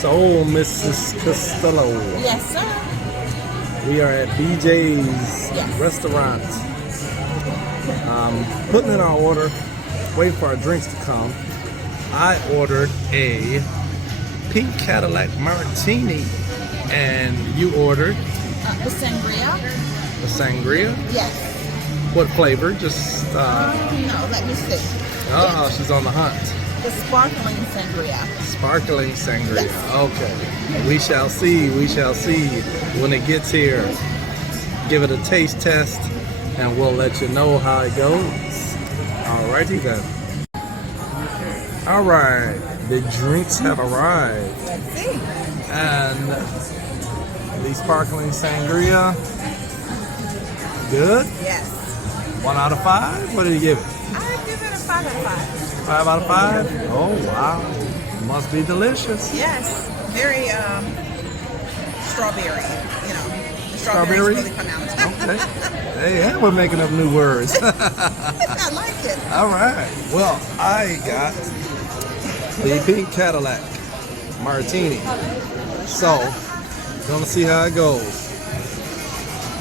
So, Mrs. Costello, Yes, sir. we are at BJ's Yes. restaurant. Putting in our order, waiting for our drinks to come. I ordered a pink Cadillac martini, and you ordered The sangria. a sangria. Yes. What flavor? Just No, let me see. oh, she's on the hunt. The sparkling sangria. Sparkling sangria. Yes. Okay. We shall see. We shall see when it gets here. Give it a taste test, and we'll let you know how it goes. Alrighty then. Alright. The drinks have arrived. Let's see. And the sparkling sangria. Good? Yes. 1 out of 5? What did you give it? I give it a 5 out of 5. 5 out of 5? Oh, wow. Must be delicious. Yes. Very strawberry. You know, the Strawberry? strawberries really come out. Okay. Hey, yeah, we're making up new words. I like it. All right. Well, I got the pink Cadillac martini. So, gonna see how it goes.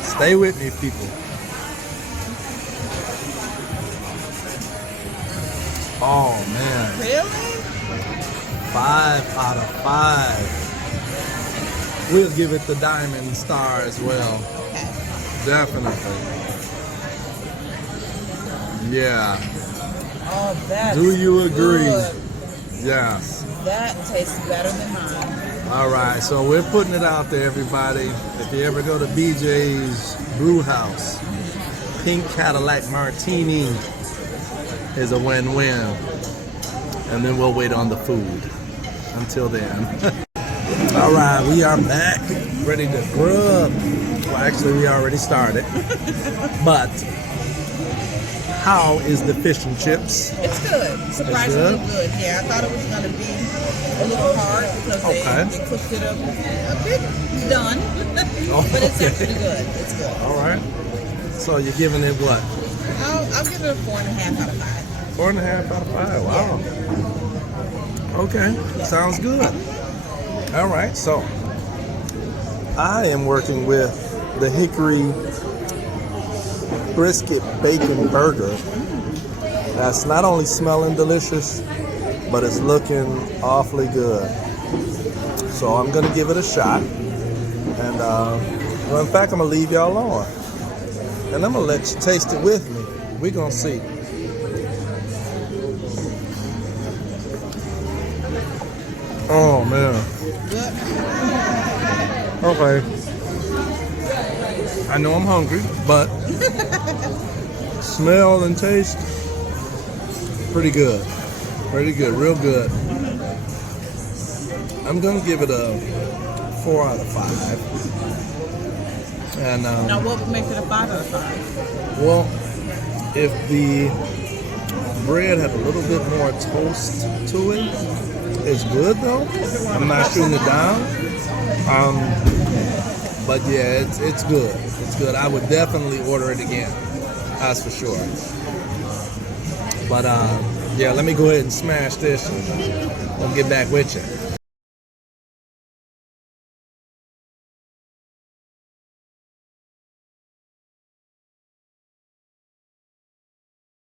Stay with me, people. Oh, man. Really? 5 out of 5. We'll give it the diamond star as well. Okay. Definitely. Yeah. Oh, that's Do you agree? good. Yes. That tastes better than mine. All right. So we're putting it out there, everybody. If you ever go to BJ's Brewhouse, pink Cadillac martini is a win-win. And then we'll wait on the food. Until then. All right, we are back, ready to grub. Well, actually, we already started. But how is the fish and chips? It's good. Surprisingly good? good. Yeah, I thought it was going to be a little hard because they cooked it a bit done. But it's actually good. It's good. All right. So you're giving it what? I'll give it a 4.5 out of 5. 4.5 out of 5. Wow. Okay, sounds good. All right, so I am working with the Hickory Brisket Bacon Burger. That's not only smelling delicious, but it's looking awfully good. So I'm gonna give it a shot. And well, in fact, I'm gonna leave y'all on. And I'm gonna let you taste it with me. We're gonna see. Oh man. Okay. I know I'm hungry, but smell and taste, pretty good. Pretty good, real good. I'm gonna give it a 4 out of 5. And Now, what would make it a 5 out of 5? well, if the bread had a little bit more toast to it, it's good though. I'm not shooting it down. But yeah, it's good. It's good. I would definitely order it again. That's for sure. But yeah, let me go ahead and smash this and we'll get back with you.